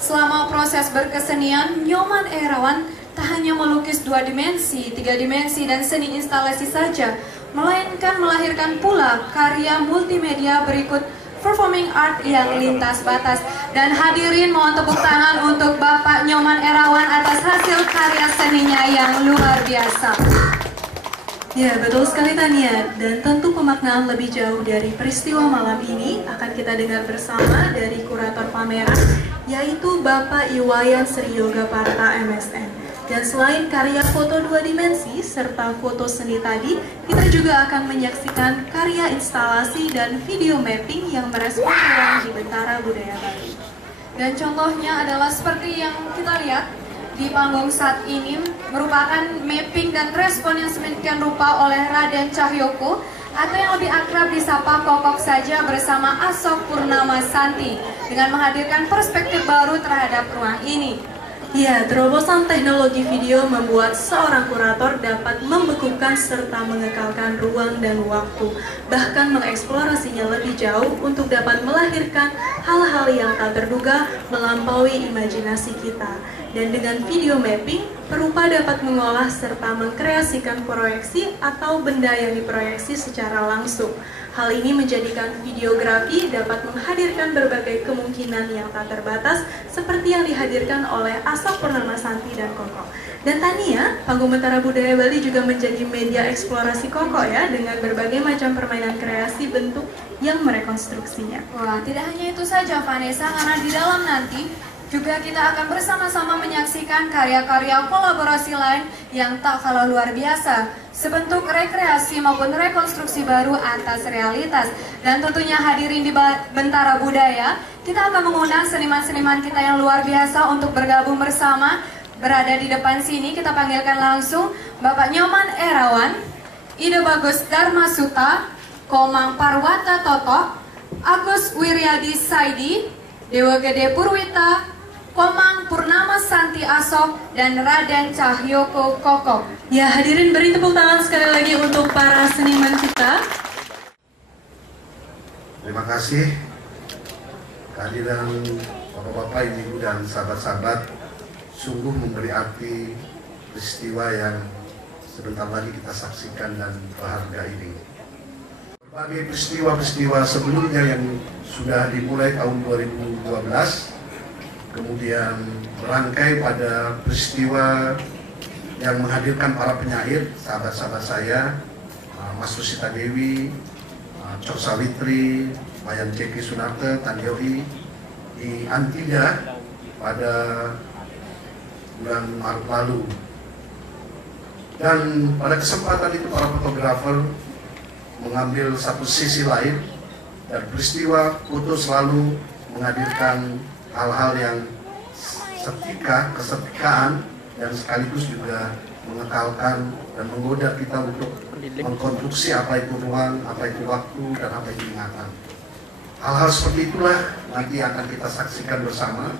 Selama proses berkesenian, Nyoman Erawan tak hanya melukis 2 dimensi, 3 dimensi, dan seni instalasi saja, melainkan melahirkan pula karya multimedia berikut performing art yang lintas batas. Dan hadirin mohon tepuk tangan untuk Bapak Nyoman Erawan atas hasil karya seninya yang luar biasa. Ya, betul sekali Tania. Dan tentu pemaknaan lebih jauh dari peristiwa malam ini akan kita dengar bersama dari kurator pameran, yaitu Bapak Iwayan Sri Yoga Parta MSN. Dan selain karya foto 2 dimensi serta foto seni tadi, kita juga akan menyaksikan karya instalasi dan video mapping yang merespon ruang di Bentara Budaya Bali. Dan contohnya adalah seperti yang kita lihat di panggung saat ini, merupakan mapping dan respon yang sedemikian rupa oleh Raden Cahyoko atau yang lebih akrab disapa Kokok saja bersama Asok Purnama Santi dengan menghadirkan perspektif baru terhadap ruang ini. Ya, terobosan teknologi video membuat seorang kurator dapat membekukan serta mengekalkan ruang dan waktu, bahkan mengeksplorasinya lebih jauh untuk dapat melahirkan hal-hal yang tak terduga melampaui imajinasi kita. Dan dengan video mapping, perupa dapat mengolah serta mengkreasikan proyeksi atau benda yang diproyeksi secara langsung. Hal ini menjadikan videografi dapat menghadirkan berbagai kemungkinan yang tak terbatas seperti yang dihadirkan oleh Asok Purnama Santi dan Koko. Dan Tania, Panggung Bentara Budaya Bali juga menjadi media eksplorasi Koko ya, dengan berbagai macam permainan kreasi bentuk yang merekonstruksinya. Wah, tidak hanya itu saja Vanessa, karena di dalam nanti juga kita akan bersama-sama menyaksikan karya-karya kolaborasi lain yang tak kalah luar biasa, sebentuk rekreasi maupun rekonstruksi baru atas realitas. Dan tentunya hadirin di Bentara Budaya, kita akan mengundang seniman-seniman kita yang luar biasa untuk bergabung bersama. Berada di depan sini, kita panggilkan langsung Bapak Nyoman Erawan, Ide Bagus Dharma Suta, Komang Parwata Toto, Agus Wiryadi Saidi, Dewa Gede Purwita, Komang Purnama Santi Asok, dan Raden Cahyoko Koko. Ya, hadirin beri tepuk tangan sekali lagi untuk para seniman kita. Terima kasih kehadiran bapak-bapak, ibu dan sahabat-sahabat, sungguh memberi arti peristiwa yang sebentar lagi kita saksikan dan berharga ini. Berbagai peristiwa-peristiwa sebelumnya yang sudah dimulai tahun 2012, kemudian merangkai pada peristiwa yang menghadirkan para penyair, sahabat-sahabat saya, Mas Rusita Dewi, Cok Sawitri, Bayan Ceki Sunarte, Tandioi, di Antida pada bulan Maret lalu. Dan pada kesempatan itu para fotografer mengambil satu sisi lain, dan peristiwa foto selalu menghadirkan hal-hal yang kesetikaan dan sekaligus juga mengekalkan dan menggoda kita untuk mengkonstruksi apa itu ruang, apa itu waktu, dan apa itu ingatan. Hal-hal seperti itulah nanti akan kita saksikan bersama,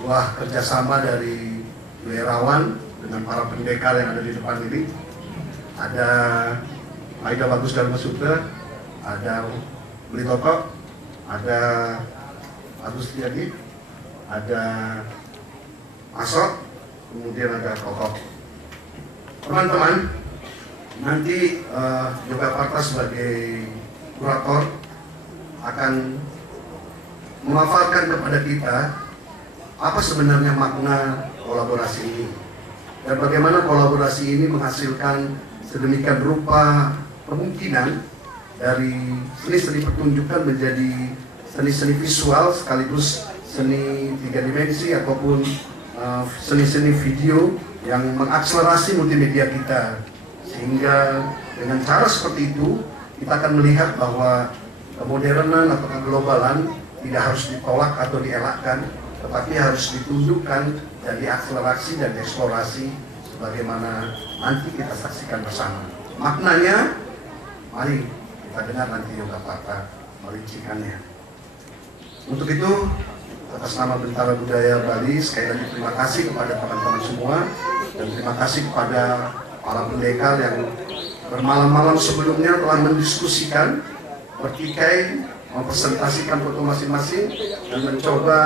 buah kerjasama dari Erawan dengan para pendekar yang ada di depan ini. Ada Aida Bagus Dharma Sutra, ada Beli Toto, ada Agus Liadi, ada Asok, kemudian ada Kokok. Teman-teman, nanti Yogyakarta sebagai kurator akan memaparkan kepada kita apa sebenarnya makna kolaborasi ini dan bagaimana kolaborasi ini menghasilkan sedemikian rupa kemungkinan dari seni-seni pertunjukan menjadi seni-seni visual sekaligus seni 3 dimensi ataupun seni-seni video yang mengakselerasi multimedia kita, sehingga dengan cara seperti itu kita akan melihat bahwa kemodernan atau keglobalan tidak harus ditolak atau dielakkan, tetapi harus ditundukkan dan diakselerasi dan dieksplorasi sebagaimana nanti kita saksikan bersama. Maknanya, mari kita dengar nanti Yoga Patra merincikannya. Untuk itu, atas nama Bentara Budaya Bali, sekali lagi terima kasih kepada teman-teman semua dan terima kasih kepada para pendekar yang bermalam-malam sebelumnya telah mendiskusikan, bertikai, mempresentasikan foto masing-masing dan mencoba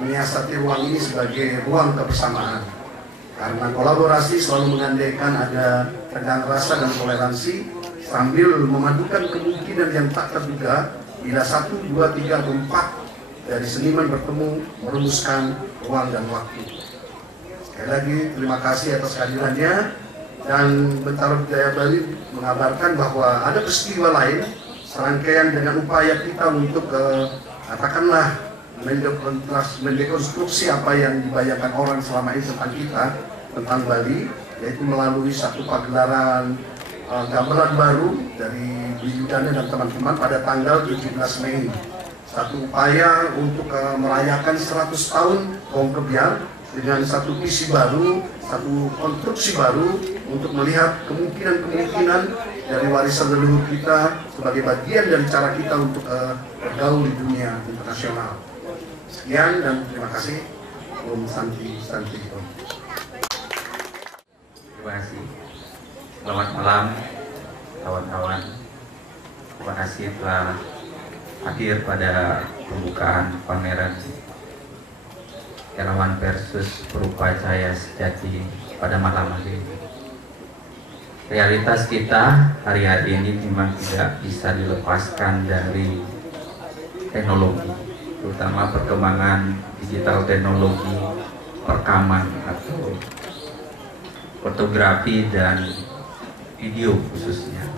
menyiasati ruang ini sebagai ruang kebersamaan. Karena kolaborasi selalu mengandaikan ada tegang rasa dan toleransi sambil memadukan kemungkinan yang tak terduga bila 1, 2, 3, atau 4 dari seniman bertemu merumuskan ruang dan waktu. Sekali lagi terima kasih atas kehadirannya, dan Bentara Budaya Bali mengabarkan bahwa ada peristiwa lain serangkaian dengan upaya kita untuk katakanlah mendekonstruksi apa yang dibayangkan orang selama ini tentang kita, tentang Bali, yaitu melalui satu pagelaran gamelan baru dari Yudana dan teman-teman pada tanggal 17 Mei. Satu upaya untuk merayakan 100 tahun Kaum Kebiar dengan satu visi baru, satu konstruksi baru untuk melihat kemungkinan-kemungkinan dari warisan leluhur kita sebagai bagian dari cara kita untuk bergaul di dunia internasional. Sekian dan terima kasih. Om Santi Santi Om. Terima kasih. Selamat malam kawan-kawan. Terima kasih telah hadir pada pembukaan pameran Irawan versus Perupa Cahaya Sejati pada malam hari ini. Realitas kita hari-hari ini memang tidak bisa dilepaskan dari teknologi, terutama perkembangan digital teknologi, perekaman atau fotografi dan video khususnya.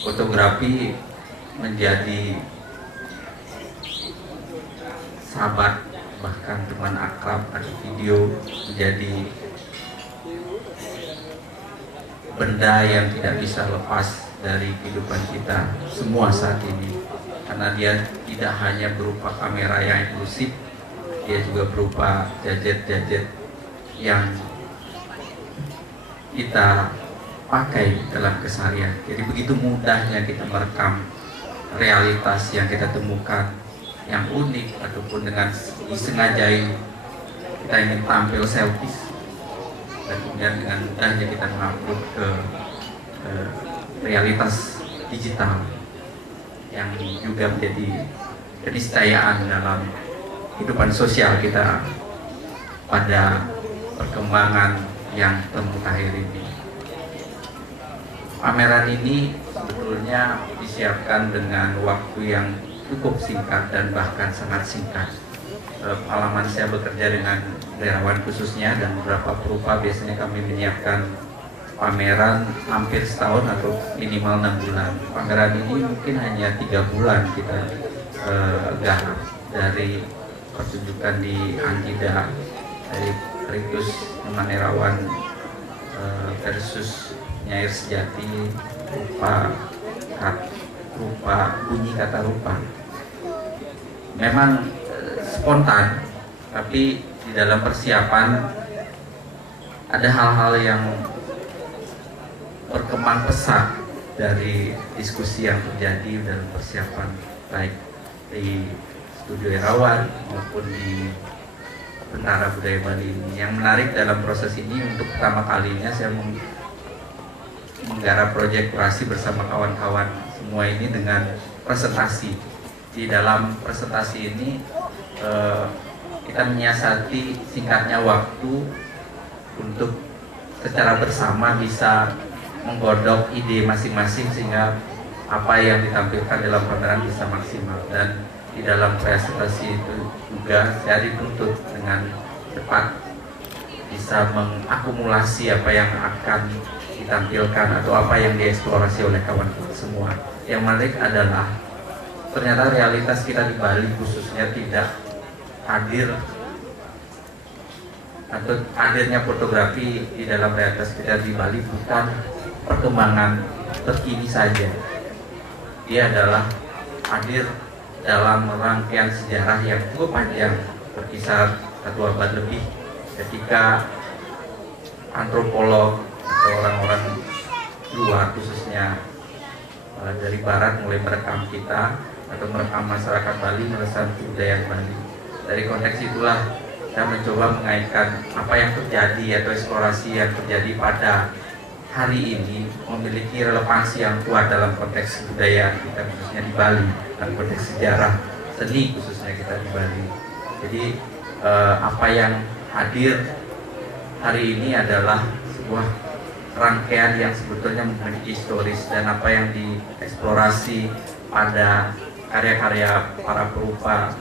Fotografi menjadi sahabat, bahkan teman akrab, atau video menjadi benda yang tidak bisa lepas dari kehidupan kita semua saat ini, karena dia tidak hanya berupa kamera yang inklusif, dia juga berupa gadget-gadget yang kita pakai dalam keseharian. Jadi begitu mudahnya kita merekam realitas yang kita temukan yang unik, ataupun dengan disengajain kita ingin tampil selfies, dan kemudian dengan mudahnya kita mengupload ke realitas digital yang juga menjadi keniscayaan dalam kehidupan sosial kita pada perkembangan yang termutakhir ini. Pameran ini sebetulnya disiapkan dengan waktu yang cukup singkat dan bahkan sangat singkat. Pengalaman saya bekerja dengan daerahwan khususnya dan beberapa perupa, biasanya kami menyiapkan pameran hampir setahun atau minimal 6 bulan. Pameran ini mungkin hanya 3 bulan kita garap, dari pertunjukan di Antida dari Ritus Manerawan versus Nyair Sejati, rupa bunyi kata rupa. Memang spontan, tapi di dalam persiapan ada hal-hal yang berkembang pesat dari diskusi yang terjadi dalam persiapan, baik di studio Irawan maupun di Bentara Budaya Bali ini. Yang menarik dalam proses ini, untuk pertama kalinya saya menggarap proyek kurasi bersama kawan-kawan semua ini dengan presentasi. Di dalam presentasi ini kita menyiasati singkatnya waktu untuk secara bersama bisa menggodok ide masing-masing sehingga apa yang ditampilkan dalam pameran bisa maksimal. Dan di dalam presentasi itu juga saya dituntut dengan cepat bisa mengakumulasi apa yang akan ditampilkan atau apa yang dieksplorasi oleh kawan-kawan semua. Yang menarik adalah ternyata realitas kita di Bali khususnya tidak hadir, atau hadirnya fotografi di dalam realitas kita di Bali bukan perkembangan terkini saja. Dia adalah hadir dalam rangkaian sejarah yang cukup panjang, berkisar 1 abad lebih, ketika antropolog atau orang-orang luar, khususnya dari barat, mulai merekam kita atau merekam masyarakat Bali, merekam budaya Bali. Dari konteks itulah saya mencoba mengaitkan apa yang terjadi atau eksplorasi yang terjadi pada hari ini memiliki relevansi yang kuat dalam konteks budaya kita, khususnya di Bali, dan konteks sejarah seni khususnya kita di Bali. Jadi apa yang hadir hari ini adalah sebuah rangkaian yang sebetulnya memiliki historis, dan apa yang dieksplorasi pada karya-karya para perupa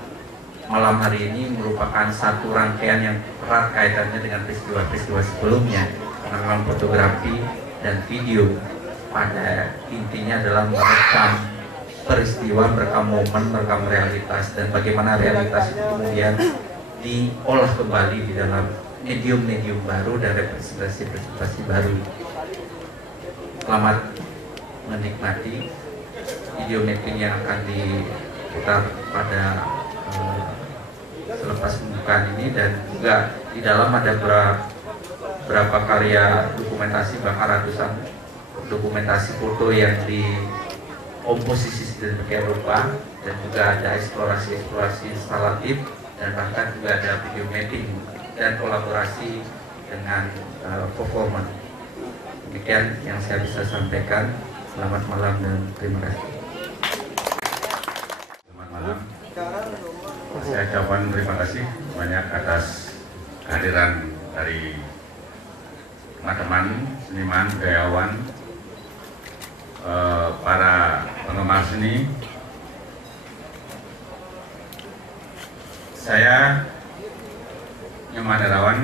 malam hari ini merupakan satu rangkaian yang erat kaitannya dengan peristiwa-peristiwa sebelumnya. Karena dalam fotografi dan video pada intinya adalah merekam peristiwa, merekam momen, merekam realitas, dan bagaimana realitas itu kemudian diolah kembali di dalam medium-medium baru dan representasi-representasi baru. Selamat menikmati video mapping yang akan diputar pada selepas pembukaan ini, dan juga di dalam ada berapa karya dokumentasi, bahkan ratusan dokumentasi foto yang dikomposisi sedemikian rupa, dan juga ada eksplorasi instalatif, dan bahkan juga ada video mapping dan kolaborasi dengan performer. Demikian yang saya bisa sampaikan. Selamat malam dan terima kasih. Selamat malam. Saya ucapkan terima kasih banyak atas kehadiran dari teman-teman seniman, budayawan, para penggemar seni. Saya Nyoman Herawan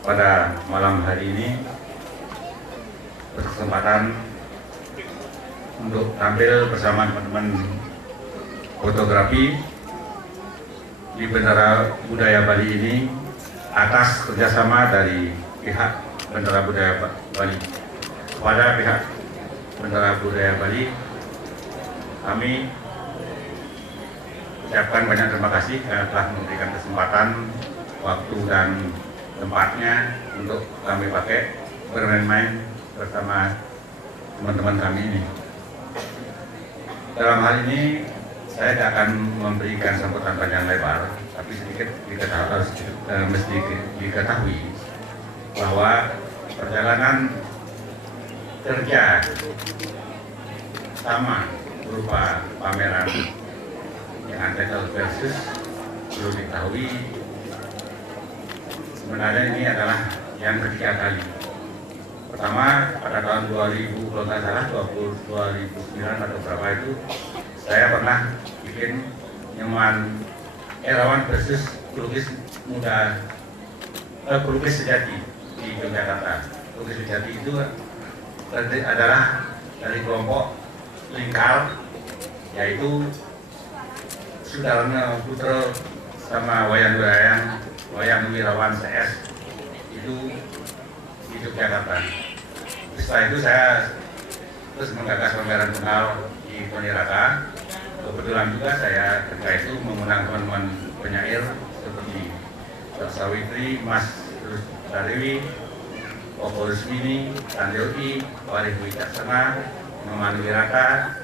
pada malam hari ini berkesempatan untuk tampil bersama teman-teman fotografi di Bendera Budaya Bali ini atas kerjasama dari pihak Bendera Budaya Bali. Kepada pihak Bendera Budaya Bali, kami ucapkan banyak terima kasih karena telah memberikan kesempatan, waktu dan tempatnya untuk kami pakai bermain-main bersama teman-teman kami ini. Dalam hal ini saya tidak akan memberikan sambutan panjang lebar, tapi sedikit mesti diketahui bahwa perjalanan kerja sama berupa pameran yang Antetel versus perlu diketahui sebenarnya ini adalah yang ketiga kali. Pertama pada tahun 2000, kalau nggak salah 2009 atau berapa itu, saya pernah bikin Nyoman Herawan versus pelukis muda, pelukis sejati di Yogyakarta. Pelukis sejati itu adalah dari kelompok Lingkar, yaitu Sudarno Putra sama Wayan Wirawan CS itu di Yogyakarta. Setelah itu saya terus menggagas pameran kenal di Pontianak. Kebetulan juga saya ketika itu mengundang teman-teman penyair seperti Sawitri, Mas Dewi, Opo Rusmini, Tandewi, Warih Wicaksana, Noman Wirata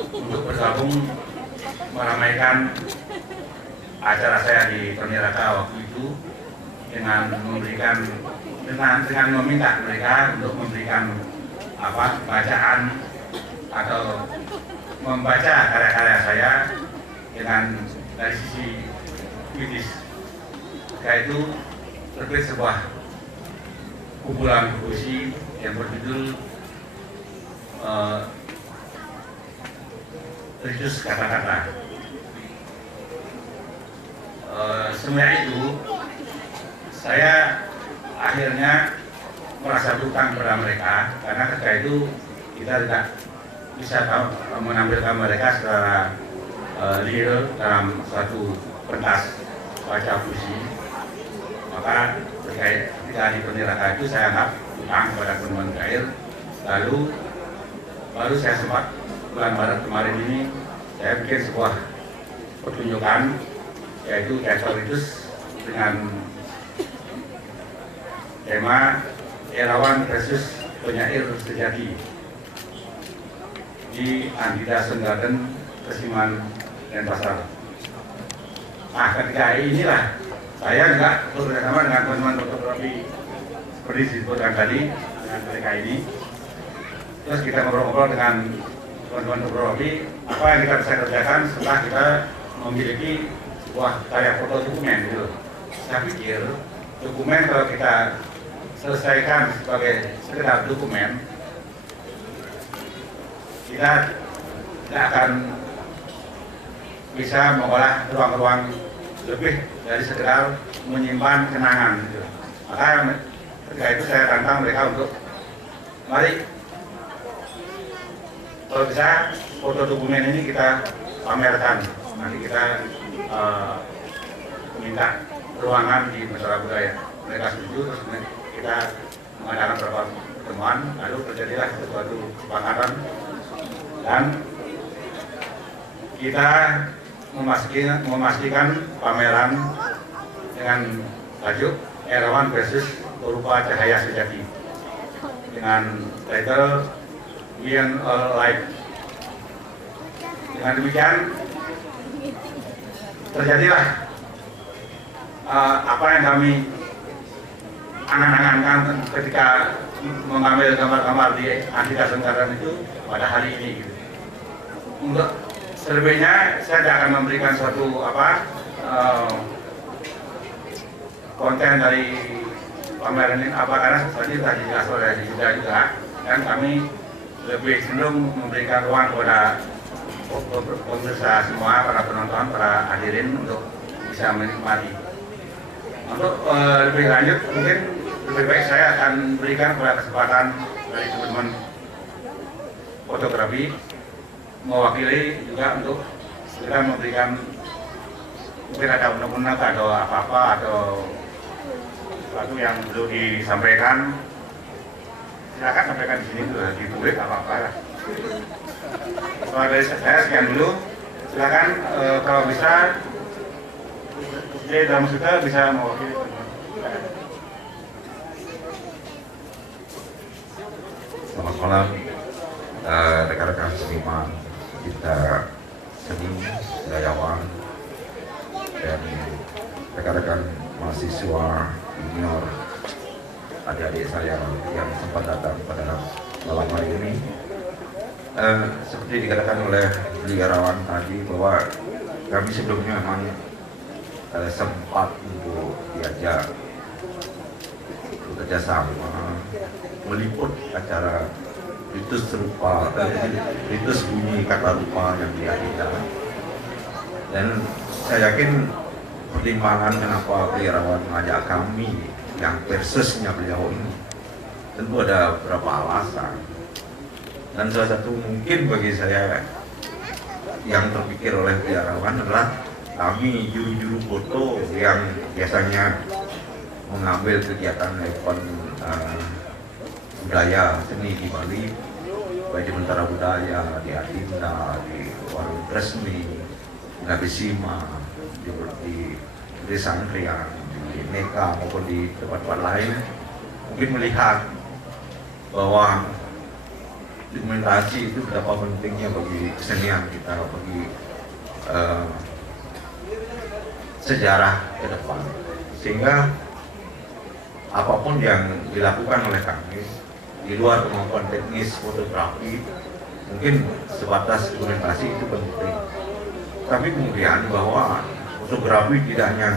untuk bergabung meramaikan acara saya di Pontianak waktu itu dengan meminta mereka untuk memberikan bacaan atau membaca karya-karya saya dengan dari sisi kritis. Yaitu terbit sebuah kumpulan puisi yang berjudul Ritus Kata-Kata. Sebenarnya itu saya akhirnya merasa berutang kepada mereka, karena ketika itu kita tidak bisa menampilkan mereka secara real dalam suatu pentas baca puisi. Maka ketika di Pontianak itu saya anggap tentang kepada teman cair. Lalu baru saya sempat bulan Maret kemarin ini saya bikin sebuah pertunjukan, yaitu teatritis dengan tema Erawan versus Penyair Sejati di Andida Garden, Kesiman, Denpasar. Nah, ketika inilah saya juga bekerjasama dengan teman-teman fotografi seperti disebutkan tadi dengan mereka ini. Terus kita ngobrol-ngobrol dengan teman-teman fotografi apa yang kita bisa kerjakan setelah kita memiliki sebuah karya foto dokumen gitu. Saya pikir dokumen kalau kita selesaikan sebagai sekedar dokumen, kita tidak akan bisa mengolah ruang-ruang lebih dari sekedar menyimpan kenangan gitu. Maka ketika itu saya tantang mereka untuk mari kalau bisa foto dokumen ini kita pamerkan. Nanti kita minta ruangan di Masalah Budaya. Mereka setuju, terus kita mengadakan beberapa pertemuan, lalu terjadilah suatu kesepakatan dan kita memastikan pameran dengan tajuk Erawan versus Rupa Cahaya Sejati dengan title Beyond All Life. Dengan demikian terjadilah apa yang kami angan-angankan ketika mengambil gambar-gambar di Andida Garden itu pada hari ini gitu. Untuk selebihnya saya tidak akan memberikan suatu konten dari pameran ini karena tadi sudah dijelaskan oleh Yuda juga, dan kami lebih cenderung memberikan ruang kepada pemirsa semua, para penonton, para hadirin untuk bisa menikmati. Untuk lebih lanjut mungkin lebih baik saya akan berikan kepada kesempatan dari teman-teman fotografi mewakili juga untuk kita memberikan mungkin ada undang-undang atau apa-apa atau sesuatu yang perlu disampaikan. Silakan sampaikan di sini dulu, ditulis apa-apa lah. Kalau dari saya sekian dulu. Silakan kalau bisa dalam sudah bisa mewakili. Selamat malam rekan-rekan seniman, kita seni, budayawan, dan rekan-rekan mahasiswa, junior, adik-adik saya yang sempat datang pada malam hari ini. Seperti dikatakan oleh Erawan tadi bahwa kami sebelumnya memang sempat untuk diajak bekerjasama meliput acara ritus bunyi kata rupa yang di Andida. Dan saya yakin pertimbangan kenapa Erawan mengajak kami yang versusnya beliau ini tentu ada beberapa alasan. Dan salah satu mungkin bagi saya yang terpikir oleh Erawan adalah kami juru-juru foto yang biasanya mengambil kegiatan event budaya seni di Bali, baik di Mentara Budaya, di Andida, di Warung Resmi, di Nabisima, di Desa Angkriang, di Neka maupun di tempat-tempat lain, mungkin melihat bahwa dokumentasi itu betapa pentingnya bagi kesenian kita, bagi sejarah ke depan, sehingga apapun yang dilakukan oleh kami di luar kemampuan teknis fotografi, mungkin sebatas dokumentasi itu penting, tapi kemudian bahwa fotografi tidak hanya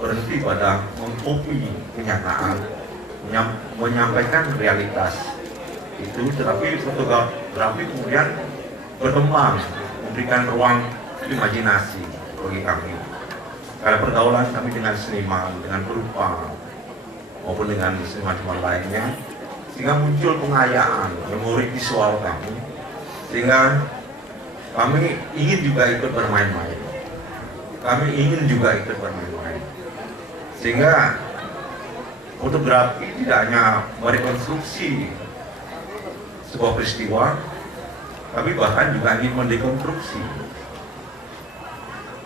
berhenti pada mengkopi kenyataan, menyampaikan realitas itu, tetapi fotografi kemudian berkembang, memberikan ruang imajinasi bagi kami. Karena pergaulan kami dengan seniman, dengan perupa, maupun dengan seniman-seniman lainnya, sehingga muncul pengayaan memori visual kami, sehingga kami ingin juga ikut bermain-main. Kami ingin juga ikut bermain-main, sehingga fotografi tidak hanya merekonstruksi sebuah peristiwa, tapi bahkan juga ingin mendekonstruksi,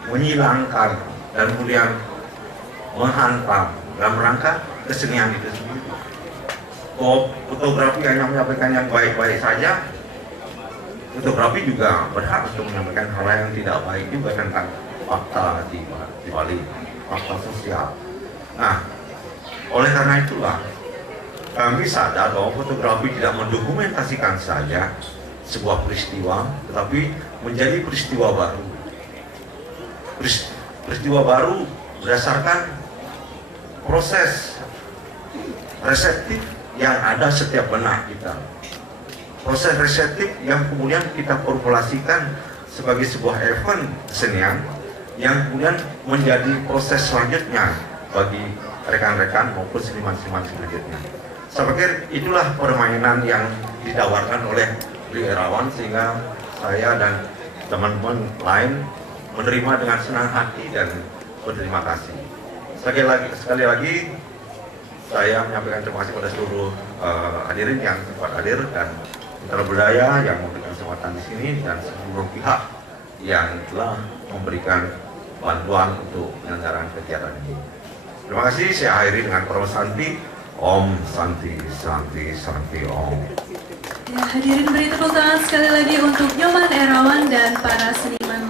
menghilangkan, dan kemudian menghantam dalam rangka kesenian itu sendiri. Kalau fotografi hanya menyampaikan yang baik-baik saja, fotografi juga berhak untuk menyampaikan hal yang tidak baik juga tentang fakta di balik fakta sosial. Nah, oleh karena itulah kami sadar bahwa fotografi tidak mendokumentasikan saja sebuah peristiwa, tetapi menjadi peristiwa baru. Peristiwa baru berdasarkan proses reseptif yang ada setiap benak kita. Proses reseptif yang kemudian kita formulasikan sebagai sebuah event kesenian yang kemudian menjadi proses selanjutnya bagi rekan-rekan maupun seniman-seniman selanjutnya. Saya pikir itulah permainan yang ditawarkan oleh beliau Irawan, sehingga saya dan teman-teman lain menerima dengan senang hati dan berterima kasih. Sekali lagi saya menyampaikan terima kasih pada seluruh hadirin yang sempat hadir dan mitra budaya yang memberikan kesempatan di sini dan seluruh pihak yang telah memberikan bantuan untuk penyelenggaraan kegiatan ini. Terima kasih. Saya akhiri dengan Prawa Santi. Om Santi, Santi, Santi, Om. Ya, hadirin beri tepuk tangan sekali lagi untuk Nyoman Irawan dan para seniman